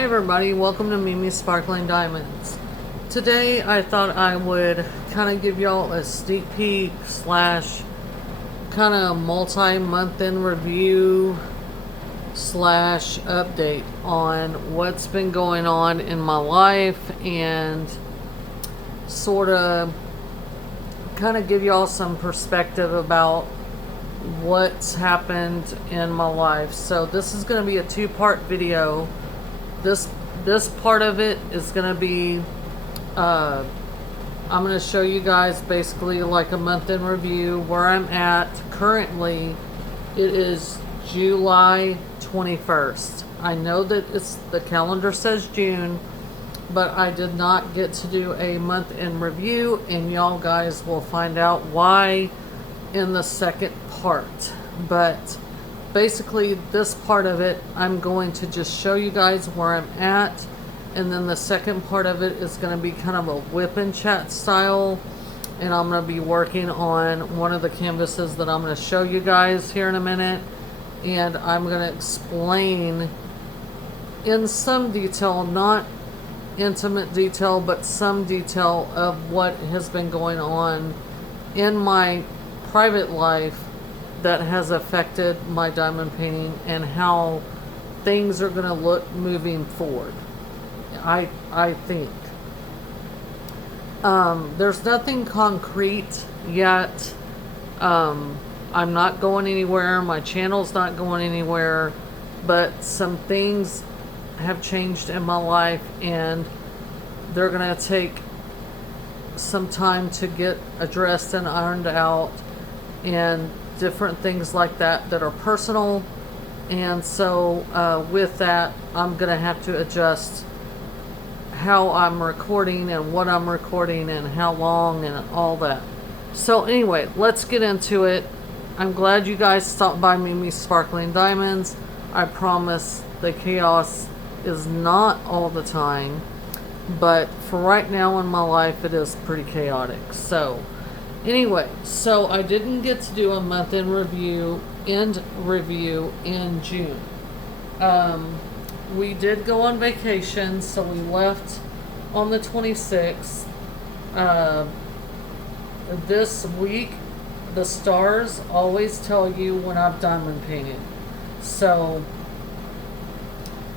Hi everybody, welcome to Mimi's Sparkling Diamonds. Today I thought I would kind of give y'all a sneak peek slash kind of multi-month in review slash update on what's been going on in my life and sort of kind of give y'all some perspective about what's happened in my life. So this is going to be a two-part video. This part of it is going to be I'm going to show you guys basically like a month in review where I'm at currently. It is July 21st. I know that the calendar says June, but I did not get to do a month in review, and y'all guys will find out why in the second part. But basically this part of it, I'm going to just show you guys where I'm at, and then the second part of it is going to be kind of a whip and chat style, and I'm going to be working on one of the canvases that I'm going to show you guys here in a minute, and I'm going to explain in some detail, not intimate detail, but some detail of what has been going on in my private life that has affected my diamond painting and how things are going to look moving forward. I think there's nothing concrete yet. I'm not going anywhere, my channel's not going anywhere, but some things have changed in my life and they're going to take some time to get addressed and ironed out, and different things like that are personal. And so with that, I'm gonna have to adjust how I'm recording and what I'm recording and how long and all that. So anyway, let's get into it. I'm glad you guys stopped by Mimi's Sparkling Diamonds. I promise the chaos is not all the time, but for right now in my life it is pretty chaotic. So anyway, so I didn't get to do a month in review, end review in June. We did go on vacation, so we left on the 26th. This week, the stars always tell you when I've diamond painted. So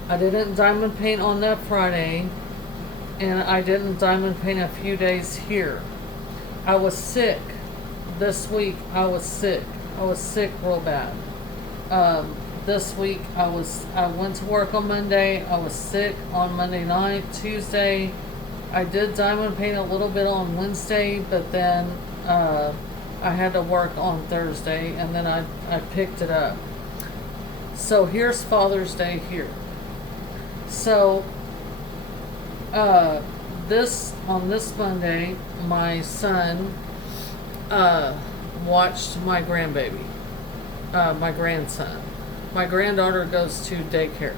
I didn't diamond paint on that Friday, and I didn't diamond paint a few days here. I was sick this week. I was sick real bad. This week I went to work on Monday. I was sick on Monday night. Tuesday I did diamond paint a little bit on Wednesday, but then I had to work on Thursday, and then I picked it up. So here's Father's Day here. So on this Monday, my son watched my grandbaby, my grandson. My granddaughter goes to daycare,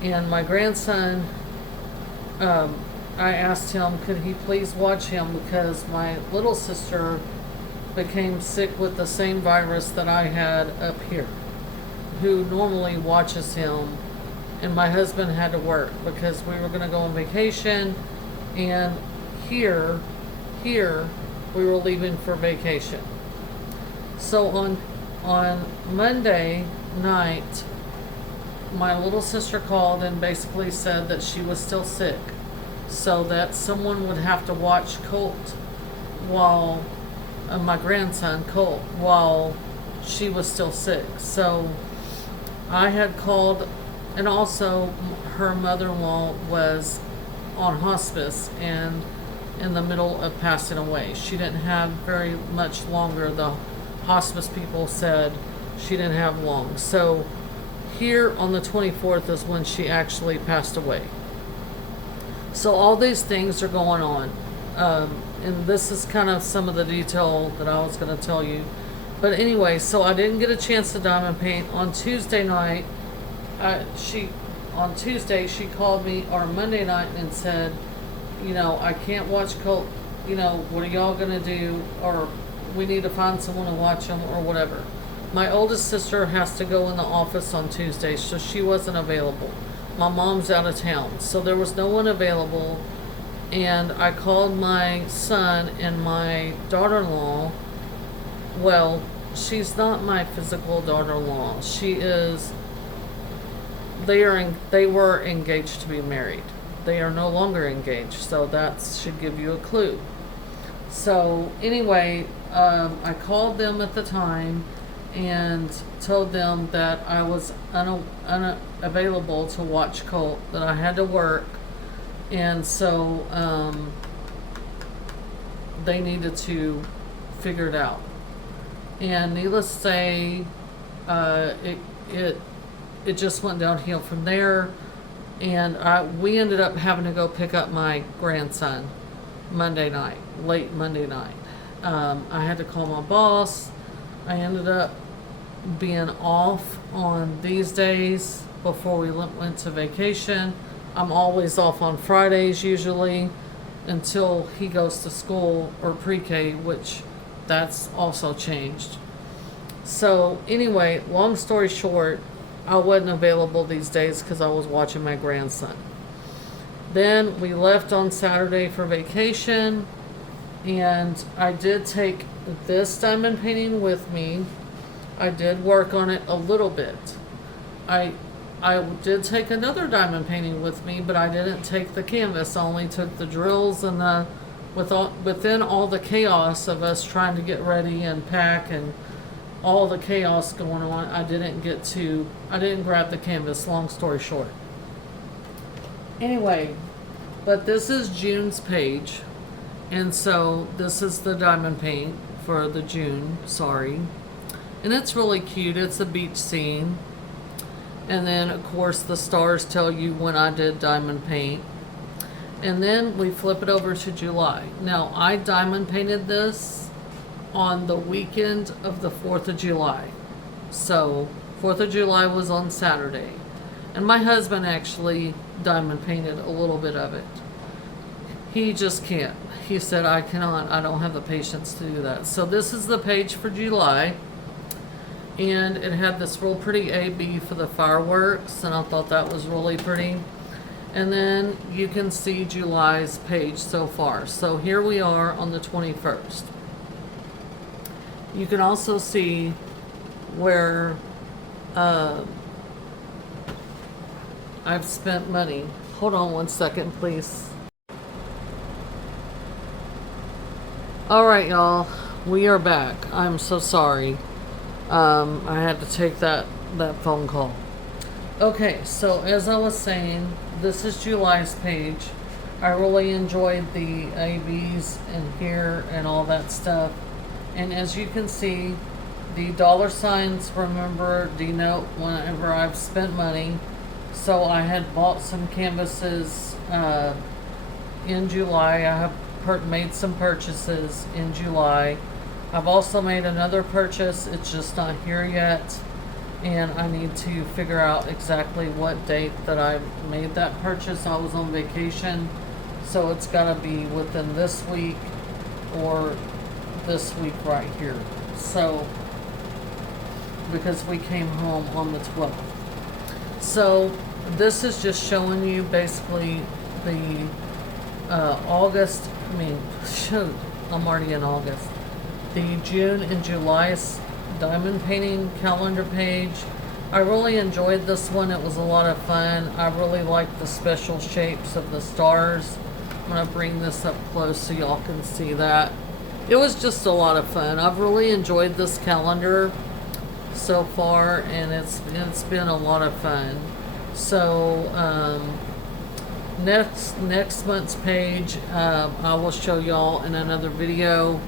and my grandson, I asked him could he please watch him because my little sister became sick with the same virus that I had up here, who normally watches him, and my husband had to work because we were going to go on vacation, and here we were leaving for vacation. So on Monday night, my little sister called and basically said that she was still sick, so that someone would have to watch Colt while my grandson Colt while she was still sick. So I had called, and also her mother-in-law was on hospice and in the middle of passing away. She didn't have very much longer. The hospice people said she didn't have long. So here on the 24th is when she actually passed away. So all these things are going on. And this is kind of some of the detail that I was going to tell you. But anyway, so I didn't get a chance to diamond paint. On Tuesday night, on Tuesday she called me, or Monday night, and said, you know, I can't watch Colt, you know, what are y'all gonna do, or we need to find someone to watch him, or whatever. My oldest sister has to go in the office on Tuesday, so she wasn't available. my mom's out of town, so there was no one available. And I called my son and my daughter-in-law. Well, she's not my physical daughter-in-law. She is. They were engaged to be married. They are no longer engaged, so that should give you a clue. So anyway, I called them at the time and told them that I was unavailable to watch Colt, that I had to work, and so they needed to figure it out. And needless to say, it just went downhill from there, and we ended up having to go pick up my grandson Monday night, late Monday night. I had to call my boss. I ended up being off on these days before we went to vacation. I'm always off on Fridays usually until he goes to school or pre-K, which that's also changed. So anyway, long story short, I wasn't available these days because I was watching my grandson. Then we left on Saturday for vacation, and I did take this diamond painting with me. I did work on it a little bit. I did take another diamond painting with me, but I didn't take the canvas. I only took the drills and within all the chaos of us trying to get ready and pack and all the chaos going on, I didn't grab the canvas, long story short. Anyway, but this is June's page, and so this is the diamond paint for the June, and it's really cute. It's a beach scene, and then of course the stars tell you when I did diamond paint. And then we flip it over to July. Now I diamond painted this on the weekend of the 4th of July. So 4th of July was on Saturday. And my husband actually diamond painted a little bit of it. He just can't. He said, I don't have the patience to do that. So this is the page for July. And it had this real pretty AB for the fireworks, and I thought that was really pretty. And then you can see July's page so far. So here we are on the 21st. You can also see where I've spent money. Hold on one second, please. Alright, y'all. We are back. I'm so sorry. I had to take that phone call. Okay, so as I was saying, this is July's page. I really enjoyed the ABs in here and all that stuff. And as you can see, the dollar signs, remember, denote whenever I've spent money. So I had bought some canvases in July. I have made some purchases in July. I've also made another purchase. It's just not here yet. And I need to figure out exactly what date that I made that purchase. I was on vacation. So it's got to be within this week or this week right here. So, because we came home on the 12th. So, this is just showing you basically the August, shoot, I'm already in August. The June and July diamond painting calendar page. I really enjoyed this one. It was a lot of fun. I really liked the special shapes of the stars. I'm going to bring this up close so y'all can see that. It was just a lot of fun. I've really enjoyed this calendar so far, and it's been a lot of fun. So next month's page, I will show y'all in another video.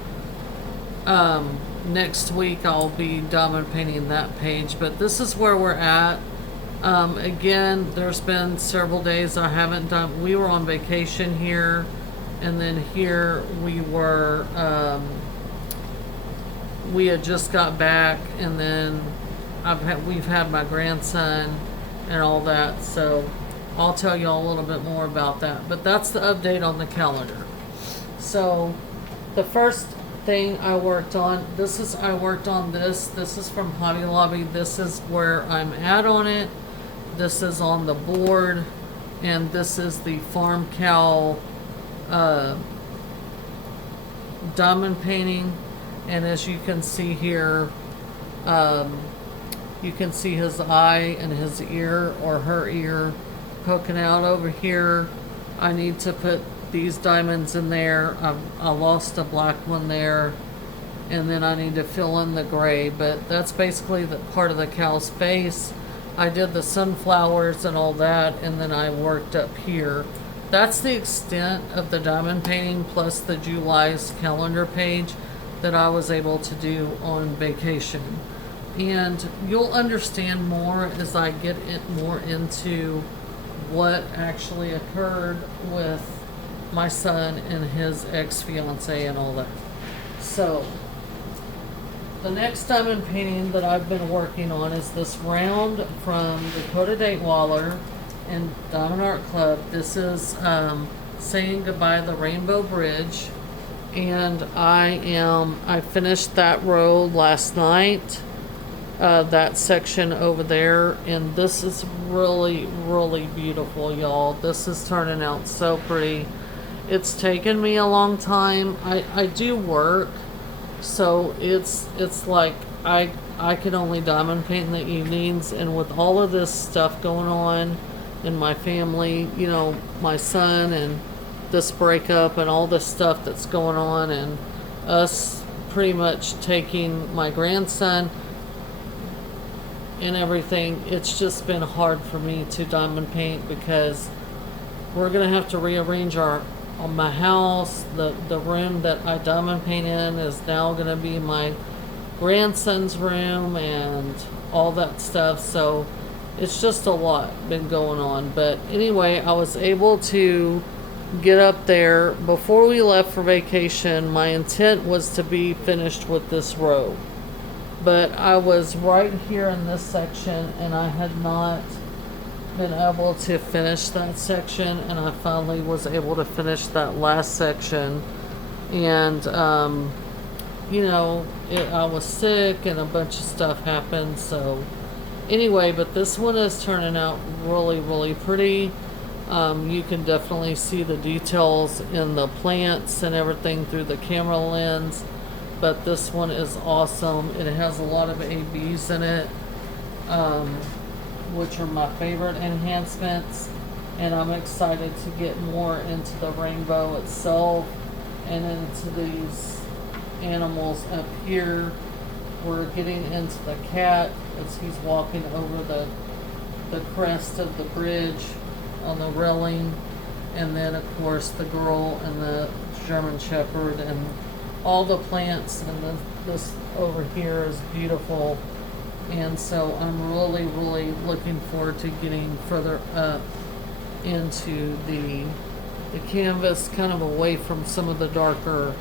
Next week I'll be diamond painting that page, but this is where we're at. Again, there's been several days I haven't done. We were on vacation here, and then here we were, we had just got back, and then we've had my grandson and all that, so I'll tell y'all a little bit more about that. But that's the update on the calendar. So the first thing I worked on, this is from Hobby Lobby. This is where I'm at on it. this is on the board, and this is the Farm Cow diamond painting. And as you can see here, you can see his eye and his ear, or her ear, poking out over here. I need to put these diamonds in there. I lost a black one there, and then I need to fill in the gray, but that's basically the part of the cow's face. I did the sunflowers and all that, and then I worked up here. That's the extent of the diamond painting, plus the July's calendar page that I was able to do on vacation. And you'll understand more as I get more into what actually occurred with my son and his ex-fiance and all that. So the next diamond painting that I've been working on is this round from Dakota Datewaller and Diamond Art Club. This is Saying Goodbye to the Rainbow Bridge, and I finished that row last night, that section over there, and this is really, really beautiful, y'all. This is turning out so pretty. It's taken me a long time. I do work, so it's like I can only diamond paint in the evenings, and with all of this stuff going on in my family, you know, my son and this breakup and all this stuff that's going on, and us pretty much taking my grandson and everything, it's just been hard for me to diamond paint because we're gonna have to rearrange my house. The room that I diamond paint in is now gonna be my grandson's room and all that stuff, so it's just a lot been going on. But anyway, I was able to get up there before we left for vacation. My intent was to be finished with this row, but I was right here in this section and I had not been able to finish that section, and I finally was able to finish that last section. And you know, I was sick and a bunch of stuff happened, so anyway, but this one is turning out really, really pretty. You can definitely see the details in the plants and everything through the camera lens, but this one is awesome. It has a lot of ABs in it, which are my favorite enhancements, and I'm excited to get more into the rainbow itself and into these animals up here. We're getting into the cat as he's walking over the crest of the bridge on the railing, and then of course the girl and the German Shepherd, and all the plants, and this over here is beautiful. And so I'm really, really looking forward to getting further up into the canvas, kind of away from some of the darker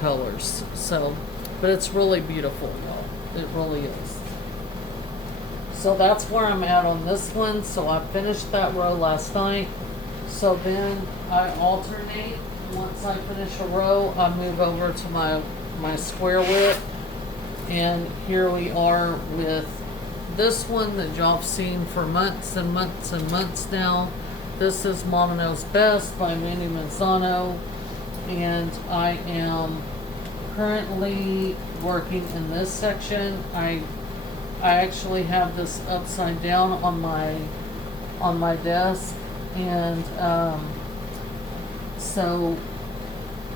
colors. So, but it's really beautiful, y'all. It really is. So that's where I'm at on this one. So I finished that row last night. So then I alternate. Once I finish a row, I move over to my square width. And here we are with this one that y'all have seen for months and months and months now. This is Mama Knows Best by Mandy Manzano. And I am currently working in this section. I actually have this upside down on my desk, and so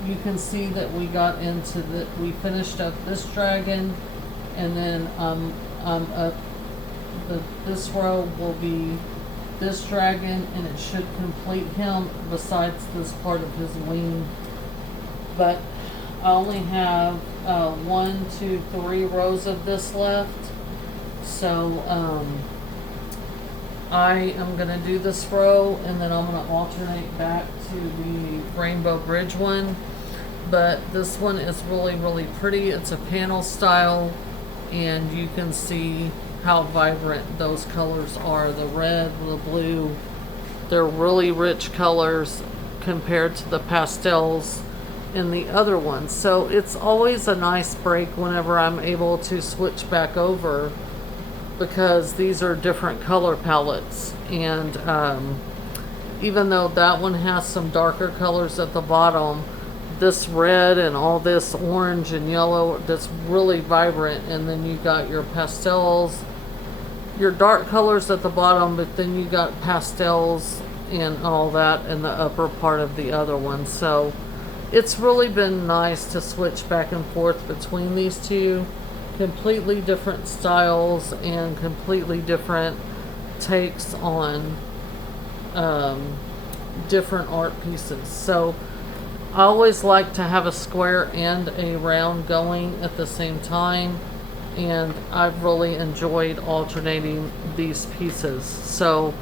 you can see that we got into we finished up this dragon, and then I'm up. This row will be this dragon, and it should complete him besides this part of his wing. But I only have 1, 2, 3 rows of this left. So I am going to do this row, and then I'm going to alternate back to the Rainbow Bridge one. But this one is really, really pretty. It's a panel style, and you can see how vibrant those colors are. The red, the blue, they're really rich colors compared to the pastels in the other ones. So it's always a nice break whenever I'm able to switch back over because these are different color palettes. And even though that one has some darker colors at the bottom, this red and all this orange and yellow, that's really vibrant. And then you got your pastels, your dark colors at the bottom, but then you got pastels and all that in the upper part of the other one. So it's really been nice to switch back and forth between these two completely different styles and completely different takes on different art pieces. So I always like to have a square and a round going at the same time, and I've really enjoyed alternating these pieces. So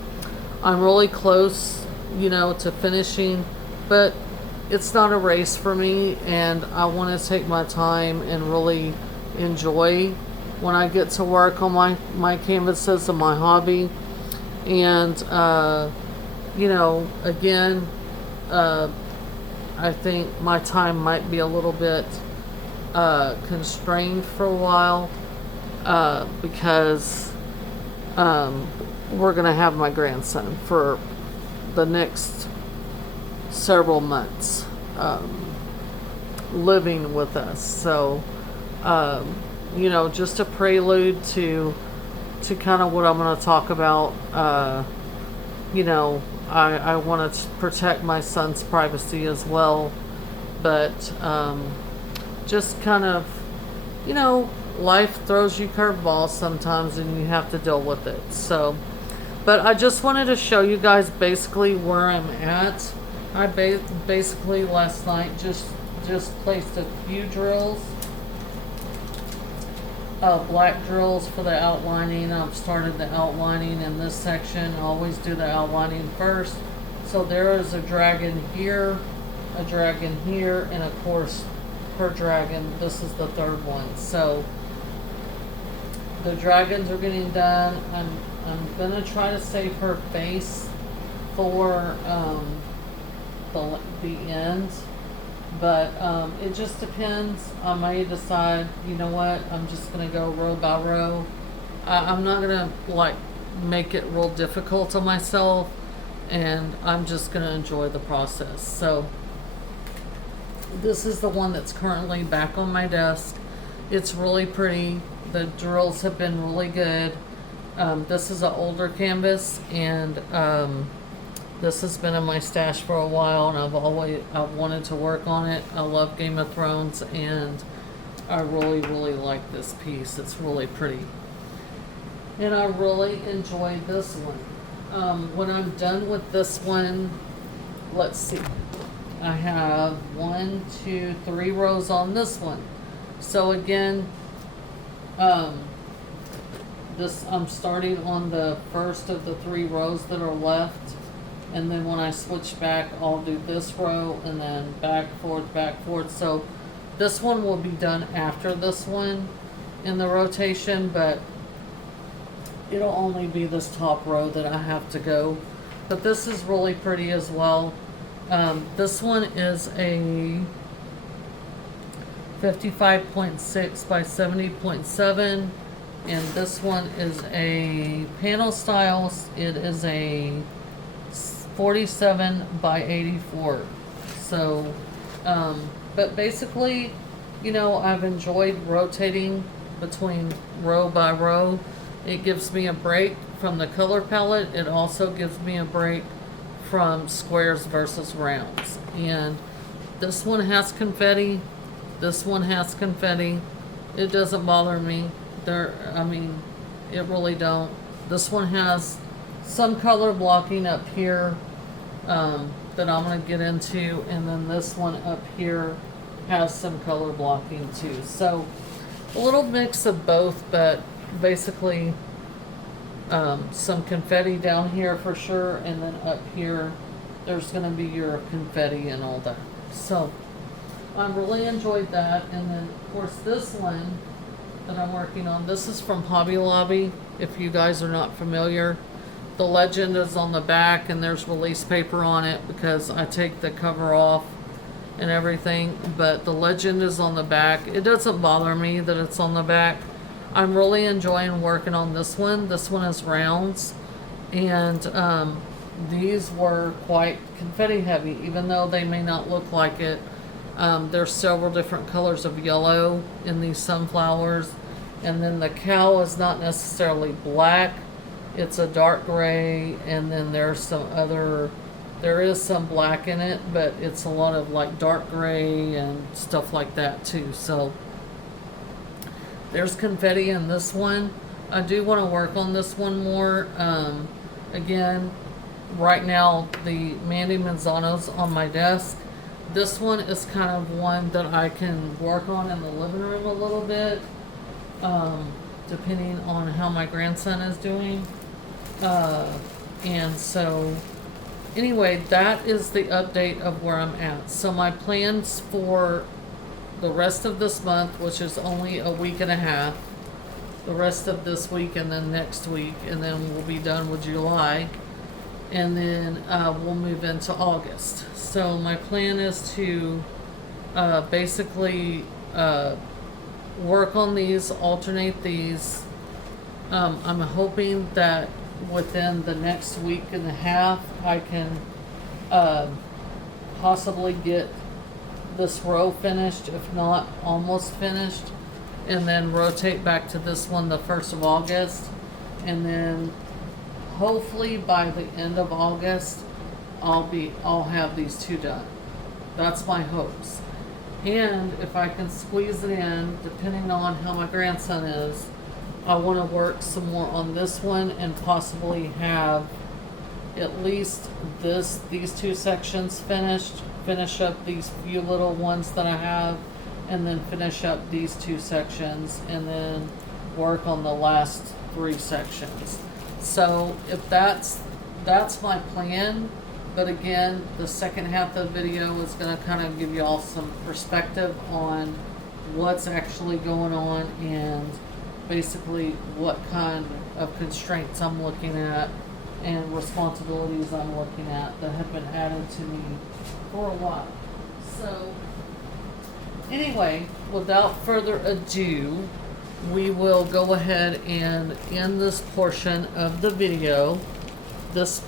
I'm really close, to finishing, but it's not a race for me, and I want to take my time and really enjoy when I get to work on my canvases and my hobby. And again, I think my time might be a little bit constrained for a while, because we're gonna have my grandson for the next several months, living with us. So just a prelude to kind of what I'm going to talk about. I want to protect my son's privacy as well, but just kind of, life throws you curveballs sometimes, and you have to deal with it. So, but I just wanted to show you guys basically where I'm at. I basically last night just placed a few drills. Black drills for the outlining. I've started the outlining in this section. I always do the outlining first. So there is a dragon here, and of course her dragon. This is the third one. So the dragons are getting done. I'm gonna try to save her face for the end. But it just depends. I may decide, I'm just going to go row by row. I'm not going to, make it real difficult on myself. And I'm just going to enjoy the process. So, this is the one that's currently back on my desk. It's really pretty. The drills have been really good. This is an older canvas. And this has been in my stash for a while, and I've wanted to work on it. I love Game of Thrones, and I really, really like this piece. It's really pretty. And I really enjoyed this one. When I'm done with this one, let's see. I have 1, 2, 3 rows on this one. So again, I'm starting on the first of the 3 rows that are left. And then when I switch back, I'll do this row and then back, forth. So this one will be done after this one in the rotation, but it'll only be this top row that I have to go. But this is really pretty as well. This one is a 55.6 by 70.7, and this one is a panel style. It is a 47 by 84. So, but basically, I've enjoyed rotating between row by row. It gives me a break from the color palette. It also gives me a break from squares versus rounds. And this one has confetti. This one has confetti. It doesn't bother me. It really don't. This one has some color blocking up here that I'm going to get into, and then this one up here has some color blocking too. So a little mix of both, but basically some confetti down here for sure, and then up here there's going to be your confetti and all that. So I really enjoyed that. And then of course this one that I'm working on, this is from Hobby Lobby. If you guys are not familiar, the legend is on the back, and there's release paper on it because I take the cover off and everything, but the legend is on the back. It doesn't bother me that it's on the back. I'm really enjoying working on this one. This one is rounds, and these were quite confetti heavy, even though they may not look like it. There's several different colors of yellow in these sunflowers, and then the cow is not necessarily black. It's a dark gray, and then there is some black in it, but it's a lot of like dark gray and stuff like that too. So there's confetti in this one. I do want to work on this one more. Again, right now the Mandy Manzano's on my desk. This one is kind of one that I can work on in the living room a little bit, depending on how my grandson is doing. And so anyway, that is the update of where I'm at. So my plans for the rest of this month, which is only a week and a half, the rest of this week and then next week, and then we'll be done with July, and then we'll move into August. So my plan is to basically work on these, alternate these. I'm hoping that within the next week and a half I can possibly get this row finished, if not almost finished, and then rotate back to this one the 1st of August, and then hopefully by the end of August I'll have these two done. That's my hopes. And if I can squeeze it in, depending on how my grandson is, I want to work some more on this one and possibly have at least these two sections finished, finish up these few little ones that I have, and then finish up these two sections, and then work on the last 3 sections. So if that's my plan. But again, the second half of the video is going to kind of give you all some perspective on what's actually going on and basically what kind of constraints I'm looking at and responsibilities I'm looking at that have been added to me for a while. So anyway, without further ado, we will go ahead and end this portion of the video. This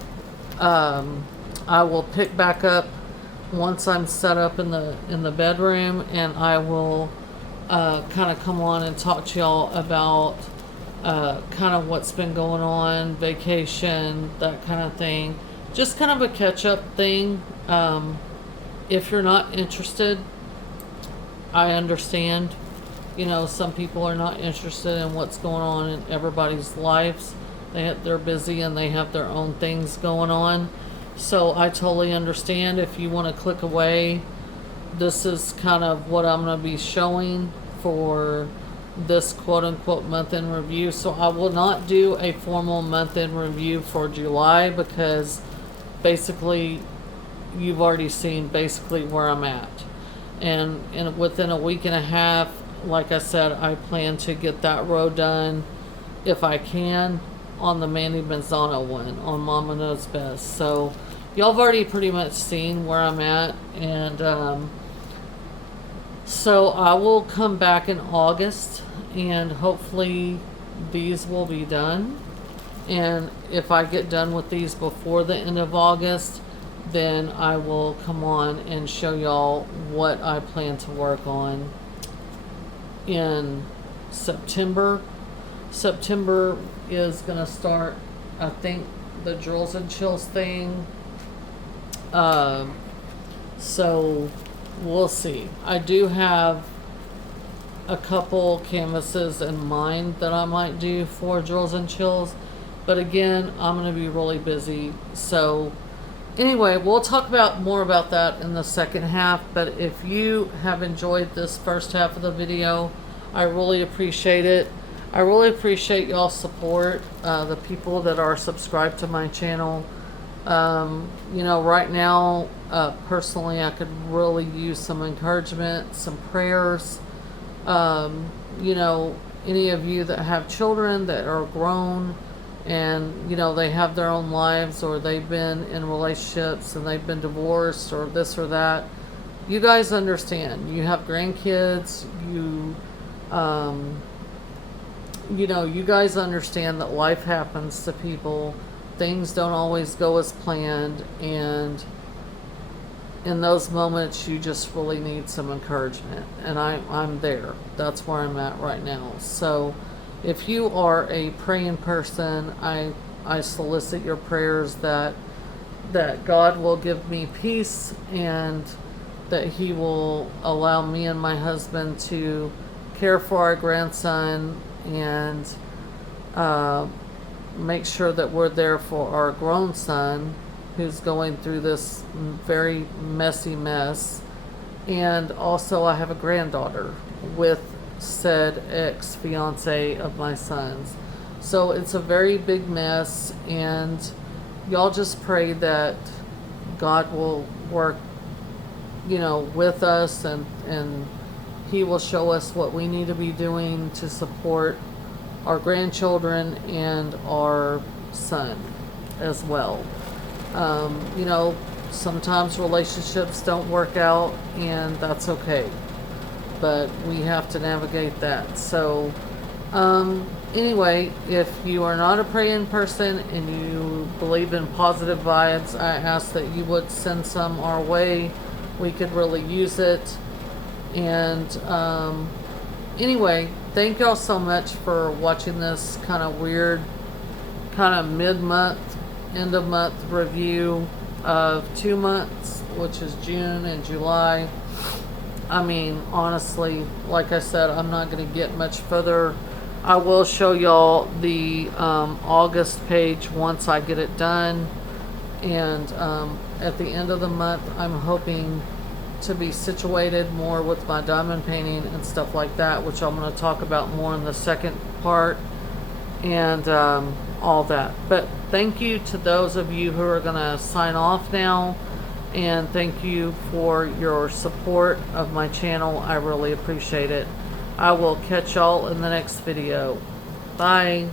I will pick back up once I'm set up in the bedroom, and I will kind of come on and talk to y'all about kind of what's been going on, vacation, that kind of thing. Just kind of a catch-up thing. If you're not interested, I understand. You know, some people are not interested in what's going on in everybody's lives. They're busy and they have their own things going on. So I totally understand if you want to click away. This is kind of what I'm going to be showing for this quote-unquote month-end review. So I will not do a formal month-end review for July because basically you've already seen basically where I'm at. And within a week and a half, like I said, I plan to get that row done if I can on the Mandy Manzano one, on Mama Knows Best. So y'all have already pretty much seen where I'm at, and so I will come back in August and hopefully these will be done. And if I get done with these before the end of August, then I will come on and show y'all what I plan to work on in September. September is going to start, I think, the Drills and Chills thing. So we'll see. I do have a couple canvases in mind that I might do for Drills and Chills, but again, I'm going to be really busy. So anyway, we'll talk more about that in the second half. But if you have enjoyed this first half of the video, I really appreciate it. I really appreciate y'all's support, the people that are subscribed to my channel. You know, right now, personally, I could really use some encouragement, some prayers. You know, any of you that have children that are grown and, you know, they have their own lives, or they've been in relationships and they've been divorced or this or that, you guys understand. You have grandkids, you know, you guys understand that life happens to people. Things don't always go as planned, and in those moments you just really need some encouragement, and I'm there. That's where I'm at right now. So if you are a praying person, I solicit your prayers that God will give me peace, and that he will allow me and my husband to care for our grandson, and make sure that we're there for our grown son who's going through this very messy mess. And also, I have a granddaughter with said ex fiance of my son's. So it's a very big mess, and y'all just pray that God will work, you know, with us, and he will show us what we need to be doing to support our grandchildren and our son as well. You know, sometimes relationships don't work out, and that's okay, but we have to navigate that. So anyway, if you are not a praying person and you believe in positive vibes, I ask that you would send some our way. We could really use it. And anyway, thank y'all so much for watching this kind of weird, kind of mid-month, end of month review of 2 months, which is June and July. I mean, honestly, like I said, I'm not going to get much further. I will show y'all the August page once I get it done. And at the end of the month, I'm hoping to be situated more with my diamond painting and stuff like that, which I'm going to talk about more in the second part, and all that. But thank you to those of you who are going to sign off now, and thank you for your support of my channel. I really appreciate it. I will catch y'all in the next video. Bye.